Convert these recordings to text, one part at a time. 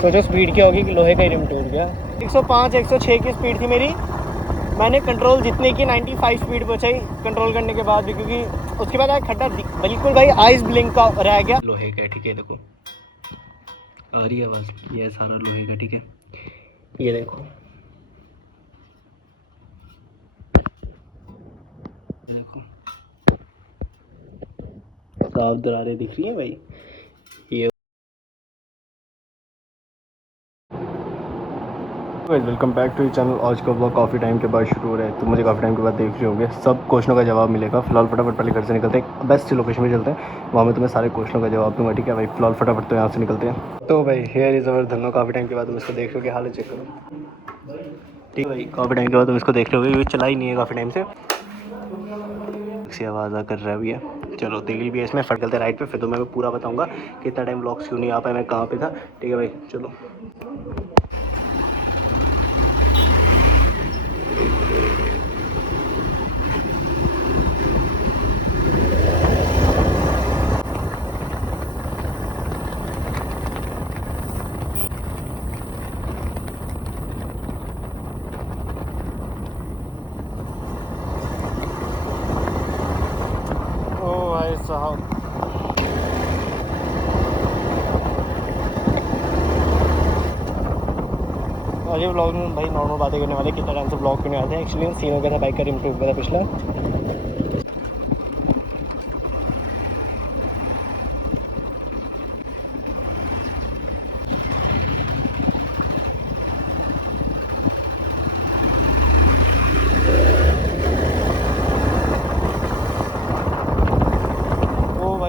सोचो स्पीड क्या होगी कि लोहे का ही रिम टूट गया। 105 106 की स्पीड थी मेरी। मैंने कंट्रोल जितने की 95 स्पीड पहुँचाई कंट्रोल करने के बाद भी, क्योंकि उसके बाद आया खड्डा बिल्कुल भाई आइस ब्लिंक का रह गया। लोहे का ठीक है, देखो आ रही है आवाज़, ये है सारा लोहे का ठीक है। ये देखो देखो साफ दरारें दिख रही हैं भाई। ये वेलकम बैक टू चैनल। आज का ब्लॉग काफ़ी टाइम के बाद शुरू हो रहा है, तो मुझे काफ़ी टाइम के बाद देख रहे होंगे, सब क्वेश्चनों का जवाब मिलेगा। फिलहाल फटाफट पहले घर से निकलते हैं, बेस्ट लोकेशन में चलते हैं, वहाँ में तुम्हें सारे क्वेश्चनों का जवाब दूंगा ठीक है भाई। फिलहाल फटाफट तो यहाँ से निकलते हैं। तो भाई हेयर इज़ अवर धनो, काफ़ी टाइम के बाद तुम इसको देख रहे हो, हाल चेक करो ठीक है भाई। काफ़ी टाइम के बाद तुम इसको देख रहे हो, ये चला ही नहीं है काफ़ी टाइम से आवाज़ आ कर रहा है भैया। चलो तेल भी है इसमें, फट चलते राइट पे, फिर तो मैं पूरा बताऊंगा कितना टाइम ब्लॉग्स क्यों नहीं आ पाया, मैं कहाँ पे था ठीक है भाई। चलो ओ भाई साहब, आज ये ब्लॉग में भाई नॉर्मल बातें करने वाले, कितना टाइम से ब्लॉग करने आते हैं। एक्चुअली सीन हो गया था, बाइक का रिम टूट गया था पिछला।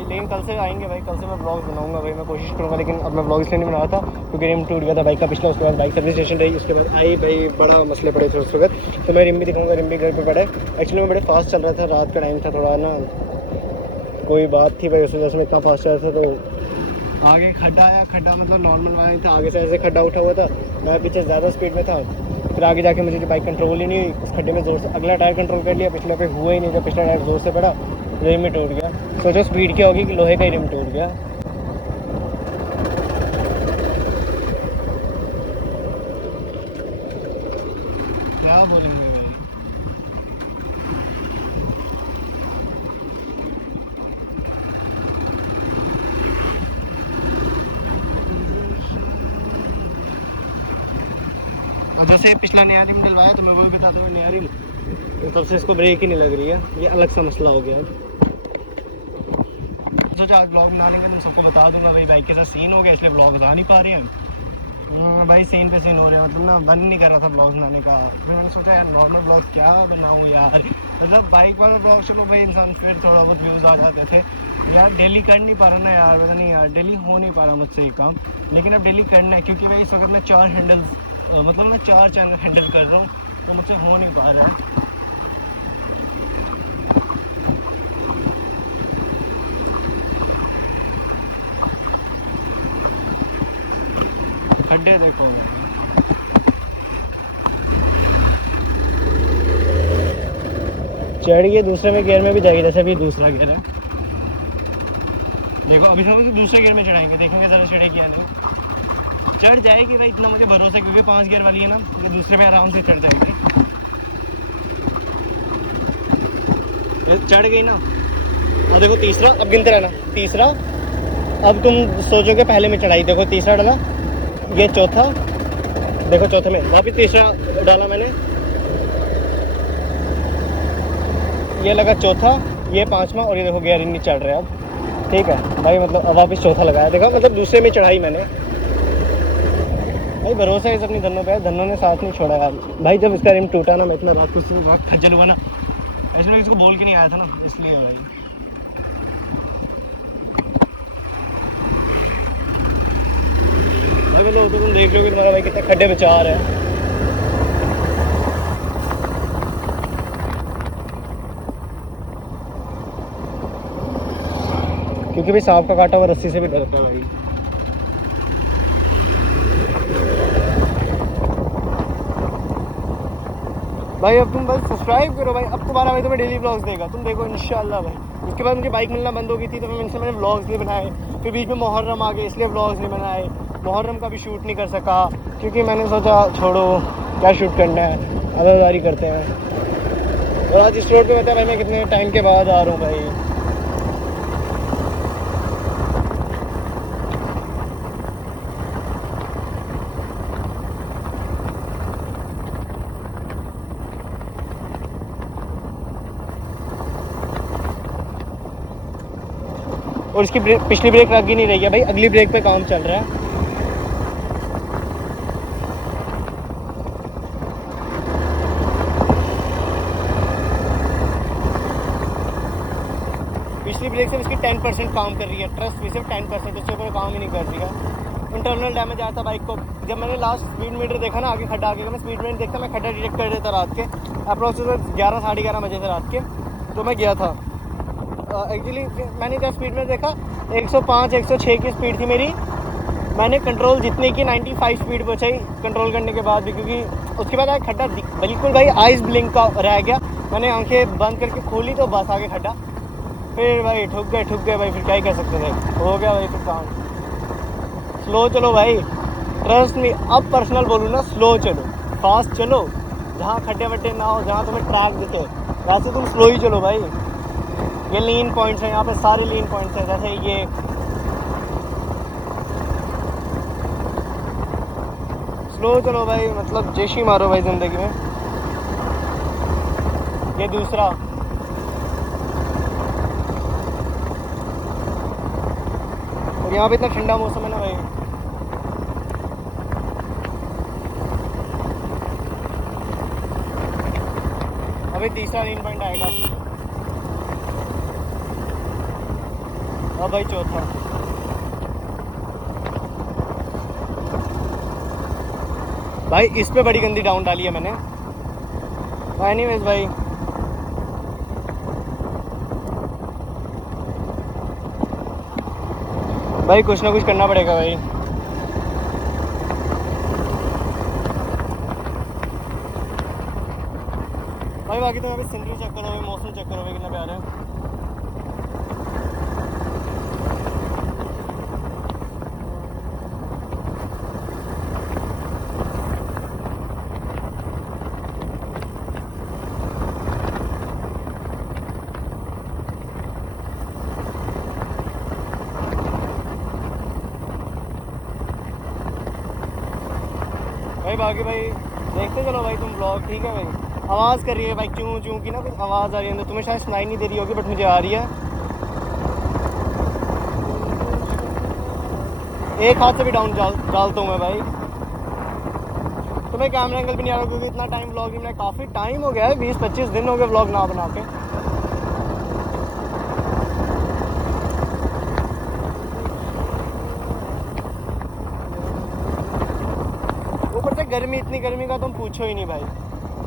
लेकिन कल से आएंगे भाई, कल से मैं ब्लॉग बनाऊंगा भाई, मैं कोशिश करूंगा। लेकिन अब मैं ब्लॉग इसलिए नहीं बना रहा था क्योंकि रिम टूट गया था बाइक का पिछला। उसके बाद बाइक सर्विस स्टेशन रही, उसके बाद आई भाई बड़ा मसले पड़े थे उस वक्त। तो मैं रिम भी दिखाऊंगा, रिम भी घर पे पड़ा है। एक्चुअली मैं बड़े फास्ट चल रहा था, रात का टाइम था, थोड़ा ना कोई बात थी भाई, उस वजह से मैं इतना फास्ट चल रहा था। तो आगे खड्डा आया, खड्डा मतलब नॉर्मल वाला नहीं था, आगे से ऐसे खड्डा उठा हुआ था, मैं पीछे ज़्यादा स्पीड में था। फिर आगे जाके मुझे बाइक कंट्रोल ही नहीं हुई, उस खड्डे में ज़ोर से अगला टायर कंट्रोल कर लिया, पिछले पे हुआ ही नहीं था, पिछला टायर ज़ोर से पड़ा, रिम ही टूट गया। सोचो स्पीड क्या होगी कि लोहे का ही रिम टूट गया। क्या बोलेंगे भाई। और जैसे पिछला नया रिम डलवाया तो मैं वो भी बताता हूँ, नया रिम तो तब से इसको ब्रेक ही नहीं लग रही है, ये अलग सा मसला हो गया। सोचा आज ब्लॉग बना लेंगे, तुम सबको बता दूंगा भाई, बाइक के साथ सीन हो गया इसलिए ब्लॉग बना नहीं पा रहे हैं भाई। सीन पे सीन हो रहे हैं, मतलब ना मन नहीं कर रहा था ब्लॉग बनाने का। फिर मैंने सोचा यार नॉर्मल ब्लॉग क्या बनाऊँ यार, मतलब बाइक वाला ब्लॉग चलो भाई इंसान फिर थोड़ा बहुत व्यूज़ आ जाते थे यार। डेली कर नहीं पा रहा ना यार, पता नहीं यार, डेली हो नहीं पा रहा मुझसे ये काम। लेकिन अब डेली करना है क्योंकि भाई इस वक्त मैं 4 हैंडल्स मतलब मैं 4 चैनल हैंडल कर रहा हूँ, तो मुझसे हो नहीं पा रहा है। खड्डे देखो, चढ़ गए दूसरे में गियर में भी जाएगी, जैसे अभी दूसरा गियर है देखो। अभी समझ दूसरे गियर में चढ़ाएंगे, देखेंगे ज़रा चढ़ेगी या नहीं। चढ़ जाएगी भाई, इतना मुझे भरोसा है क्योंकि 5 गियर वाली है ना, ये दूसरे में आराम से चढ़ जाएगी। चढ़ गई ना, अब देखो तीसरा, अब गिनते रहना, तीसरा। अब तुम सोचोगे पहले में चढ़ाई, देखो तीसरा डाला, ये चौथा, देखो चौथे में वापिस तीसरा डाला मैंने, ये लगा चौथा, ये 5वां, और ये देखो गियर नहीं चढ़ रहा है अब ठीक है भाई। मतलब अब वापिस चौथा लगाया, देखा मतलब दूसरे में चढ़ाई मैंने भाई। भरोसा है अपनी धनों पे, धनों ने साथ नहीं छोड़ा यार भाई। जब इसका रिम टूटा ना, मैं इतना रात को रात खज्जल हुआ ना, ऐसे मैं इसको बोल के नहीं आया था ना, इसलिए भाई। भाई मतलब तो तुम देख रहे हो कि तुम्हारा भाई कितने खड्डे में चार है। क्योंकि भाई सांप का काटा हुआ रस्सी से भी डरता है भाई। भाई अब तुम बस सब्सक्राइब करो भाई, अब तुम्हारा भाई तुम्हें डेली व्लॉग्स देगा, तुम देखो इंशाल्लाह भाई। उसके बाद मुझे बाइक मिलना बंद हो गई थी, तो मैंने व्लॉग्स नहीं बनाए। फिर बीच में मुहर्रम आ गए इसलिए व्लॉग्स नहीं बनाए। मुहर्रम का भी शूट नहीं कर सका, क्योंकि मैंने सोचा छोड़ो क्या शूट करना है, अदादारी करते हैं। और आज इस रोड पे पता है भाई मैं कितने टाइम के बाद आ रहा हूँ भाई। और इसकी पिछली ब्रेक लग ही नहीं रही है भाई, अगली ब्रेक पे काम चल रहा है। पिछली ब्रेक से इसकी 10% काम कर रही है, ट्रस्ट भी सिर्फ 10%, उससे ऊपर काम ही नहीं कर रही है। इंटरनल डैमेज आया था बाइक को। जब मैंने लास्ट स्पीड मीटर देखा ना आगे खड्डा, आगे मैं स्पीड मीटर देखता, मैं खड्डा डिटेक्ट कर देता रात के अप्रोक्सीमेट 11 साढ़े 11 बजे से रात के। तो मैं गया था एक्चुअली, मैंने जब स्पीड में देखा 105 106 की स्पीड थी मेरी। मैंने कंट्रोल जितने की 95 स्पीड पहुँचाई कंट्रोल करने के बाद भी, क्योंकि उसके बाद आगे खड्डा बिल्कुल भाई आइस ब्लिंक का रह गया। मैंने आंखें बंद करके खोली तो बस आगे खड्डा, फिर भाई ठुक गए भाई, फिर क्या ही कर सकते थे, हो गया भाई फिर काम। स्लो चलो भाई, ट्रस्ट मी, अब पर्सनल बोलूँ ना, स्लो चलो, फास्ट चलो, जहाँ खड्डे वड्डे ना हो, जहाँ तुम्हें ट्रैक दिखे वैसे तुम स्लो ही चलो भाई। ये लीन पॉइंट्स हैं, यहाँ पे सारे लीन पॉइंट्स हैं, जैसे ये स्लो चलो भाई, मतलब जेशी मारो भाई ज़िंदगी में। ये दूसरा, और यहाँ पे इतना ठंडा मौसम है ना भाई। अभी तीसरा लीन पॉइंट आएगा, अब भाई चौथा। भाई इस पे बड़ी गंदी डाउन डाली है मैंने। एनीवेज भाई, भाई कुछ ना कुछ करना पड़ेगा भाई। भाई बाकी तो यहाँ पे सीनरी चेक करो भाई, मौसम चेक करो भाई कितना प्यारा है। भाई बाकी भाई देखते चलो भाई तुम ब्लॉग, ठीक है भाई। आवाज़ कर रही है भाई, चूँ चूँ की ना कुछ आवाज़ आ रही है अंदर, तुम्हें शायद सुनाई नहीं दे रही होगी बट मुझे आ रही है। एक हाथ से भी डाउन डालता हूँ मैं भाई। तुम्हें कैमरा एंगल भी नहीं आ रहा क्योंकि इतना टाइम व्लॉग नहीं, काफ़ी टाइम हो गया है, 20-25 दिन हो गए व्लॉग ना बना के। ऊपर से गर्मी, इतनी गर्मी का तुम पूछो ही नहीं भाई,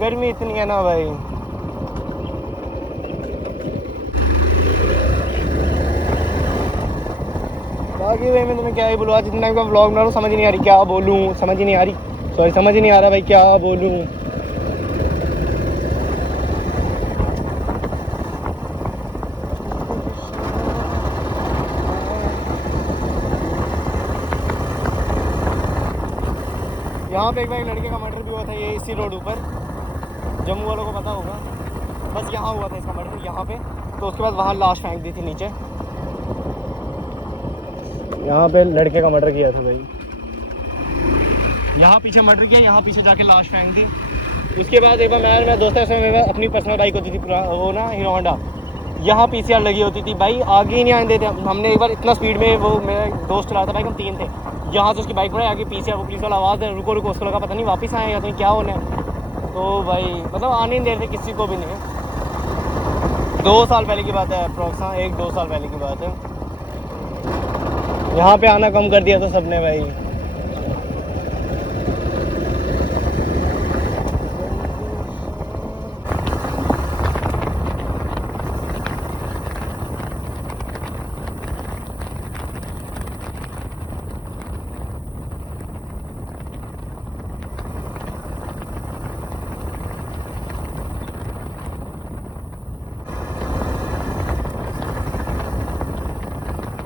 गर्मी इतनी है ना भाई। बाकी भाई मैं तुम्हें क्या ही बोलूँ, आज इतना का व्लॉग बना रहा हूँ, समझ नहीं आ रही क्या बोलूँ, समझ ही नहीं आ रही, सॉरी समझ ही नहीं आ रहा भाई क्या बोलूँ। यहाँ पे एक बार लड़के का मर्डर भी हुआ था, ये इसी रोड ऊपर, जम्मू वालों को पता होगा, बस यहाँ हुआ था इसका मर्डर यहाँ पे। तो उसके बाद वहाँ लाश फेंक दी थी नीचे, यहाँ पे लड़के का मर्डर किया था भाई, यहाँ पीछे मर्डर किया, यहाँ पीछे जाके लाश फेंक दी। उसके बाद एक बार मेरा दोस्त है, उसमें मेरा अपनी पर्सनल बाइक होती थी वो ना हीरो होंडा, यहाँ पीसीआर लगी होती थी भाई, आगे ही नहीं आने देते। हमने एक बार इतना स्पीड में, वो मेरा दोस्त चला था बाइक, हम 3 थे, यहाँ से उसकी बाइक बढ़ाई, आगे पीसीआर, वो पुलिस वाला आवाज़ है रुको रुको, उसको लगा पता नहीं वापस आए या तो क्या होने, तो भाई मतलब आने नहीं दे रहे किसी को भी नहीं। 2 साल पहले की बात है अप्रॉक्स, हाँ 1-2 साल पहले की बात है। यहाँ पे आना कम कर दिया था सबने भाई।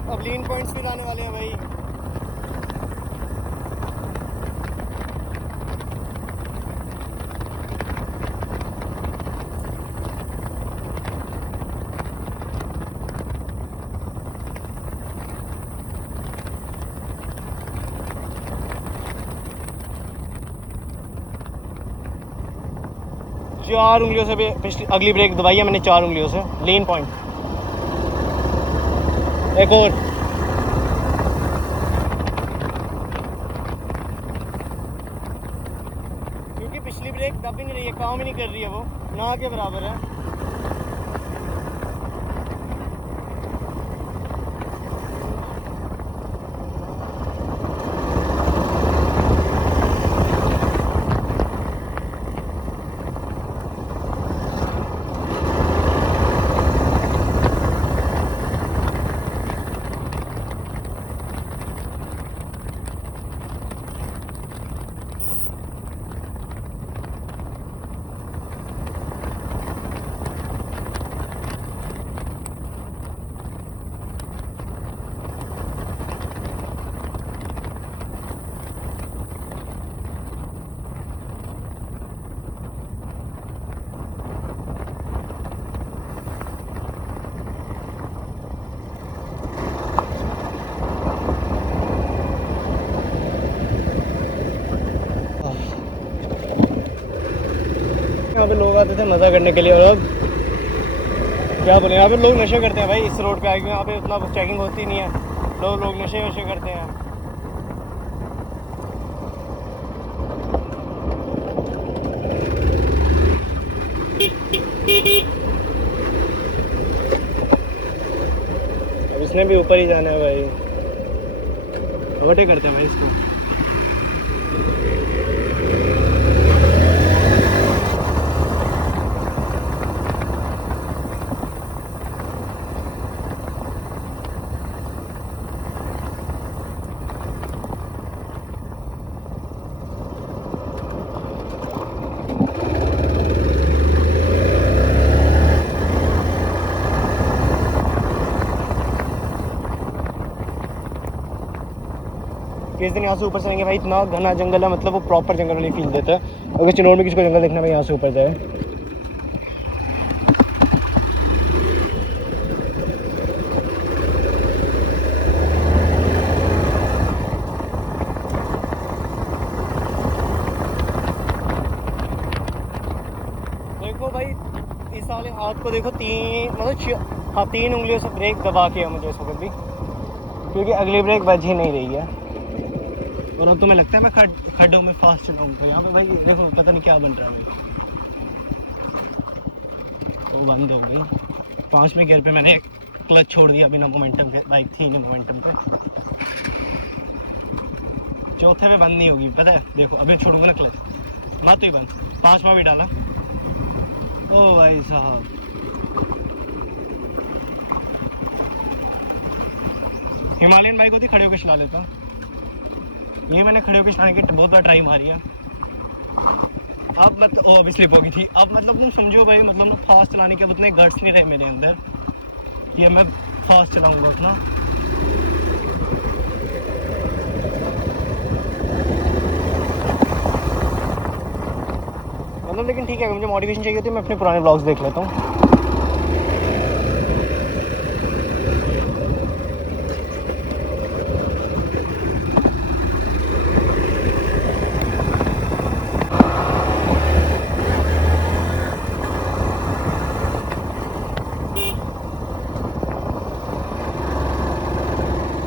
अब लीन पॉइंट्स फिर आने वाले हैं भाई। 4 उंगलियों से भी पिछली अगली ब्रेक दबाई है मैंने, 4 उंगलियों से लीन पॉइंट। एक और, क्योंकि पिछली ब्रेक दब ही नहीं रही है, काम ही नहीं कर रही है, वो ना के बराबर है। यहाँ पे लोग आते थे मज़ा करने के लिए, और अब क्या बोले, यहाँ पे लोग नशे करते हैं भाई इस रोड पे आके। यहाँ पे उतना चेकिंग होती नहीं है, लोग नशे वशे करते हैं। अब इसने भी ऊपर ही जाना है भाई, ओवरटेक करते हैं भाई इसको। किस दिन यहाँ से ऊपर चलेंगे भाई, इतना घना जंगल है, मतलब वो प्रॉपर जंगल वाली फील देता है। अगर चिनौर में किसी को जंगल देखना है भाई, यहाँ से ऊपर जाए। देखो भाई इस वाले हाथ को देखो, 3 मतलब हाँ 3 उंगलियों से ब्रेक दबा के है मुझे इस वक्त भी, क्योंकि अगली ब्रेक बज ही नहीं रही है। और अब तुम्हें लगता है मैं खड्डों में फास्ट चलाऊंगा यहाँ पे भाई। देखो पता नहीं क्या बन रहा है भाई, वो बंद हो गई। 5वें गियर पे मैंने क्लच छोड़ दिया बिना मोमेंटम के, बाइक थी नहीं मोमेंटम पे। 4थे में बंद नहीं होगी पता है, देखो अभी छोड़ूंगा ना क्लच, मत ही बंद। 5वां भी डाला। ओ भाई साहब, हिमालयन बाइक होती खड़े होकर चला लेता, ये मैंने खड़े होकर चलाने की बहुत बार ट्राई मारी है। अब मतलब ओ अभी स्लिप हो गई थी। अब मतलब तुम समझो भाई, मतलब फास्ट चलाने के अब उतने गट्स नहीं रहे मेरे अंदर कि मैं फास्ट चलाऊंगा उतना। मतलब लेकिन ठीक है, अगर मुझे मोटिवेशन चाहिए होती है मैं अपने पुराने ब्लॉग्स देख लेता हूँ।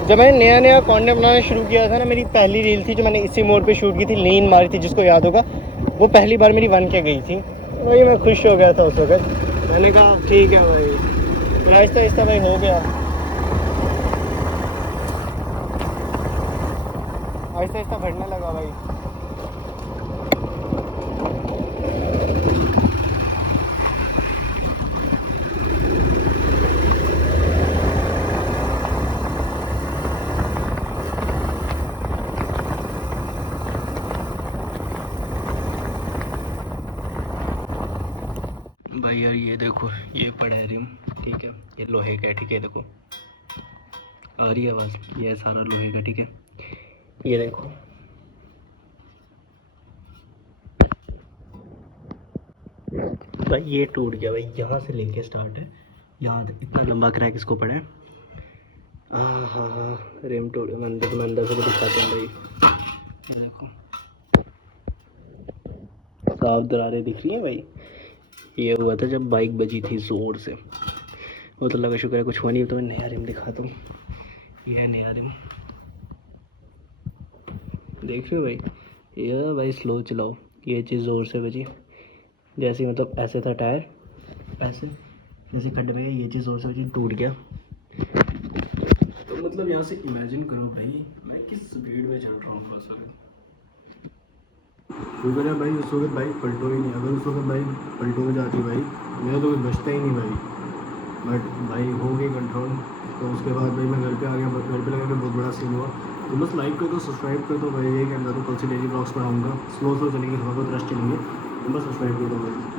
जब मैंने नया कंटेंट बनाना शुरू किया था ना, मेरी पहली रील थी जो मैंने इसी मोड़ पे शूट की थी, लीन मारी थी, जिसको याद होगा। वो पहली बार मेरी 1K गई थी, वही मैं खुश हो गया था उस वक्त। मैंने कहा ठीक है भाई, आहिस्ता आहिस्ता भाई हो गया, आहिस्ता आहिस्ता बढ़ने लगा भाई। भाई यार ये देखो, ये पड़ा है रिम, ठीक है, ये लोहे का है, ठीक है, देखो आ रही है आवाज़, ये सारा लोहे का, ठीक है। ये देखो भाई, ये टूट गया भाई, यहाँ से लेके स्टार्ट है, यहाँ इतना लंबा क्रैक इसको पड़ा है। हाँ हाँ, रिम टूट, अंदर से भी दिखाते हैं भाई, ये देखो साफ दरारें दिख रही हैं भाई। ये हुआ था जब बाइक बजी थी ज़ोर से, वो तो लगा शुक्र है कुछ हुआ नहीं। तो मैं नया रिम दिखाता हूँ, ये है नया रिम, देख रहे हो भाई। ये भाई स्लो चलाओ, ये चीज़ ज़ोर से बजी, जैसे मतलब ऐसे था टायर, ऐसे जैसे खड्डे में ये चीज़ ज़ोर से बजी, टूट गया। तो मतलब यहाँ से इमेजिन करो भाई मैं किस स्पीड में चल रहा हूँ बस। शुक्र है भाई उस वक्त बाइक पलटो ही नहीं, अगर उस वक्त बाइक पलटो में जाती भाई मेरा तो कुछ बचता ही नहीं भाई। बट भाई हो गई कंट्रोल। तो उसके बाद भाई मैं घर पे आ गया, घर पे लगा के बहुत बड़ा सीन हुआ। तो बस लाइक कर दो, सब्सक्राइब कर दो भाई, यही कहना तो कल से डेली ब्लॉग्स पर आऊँगा, स्लो चलेंगे, थोड़ा बहुत रश चलेंगे, तो बस सब्सक्राइब कर दो भाई।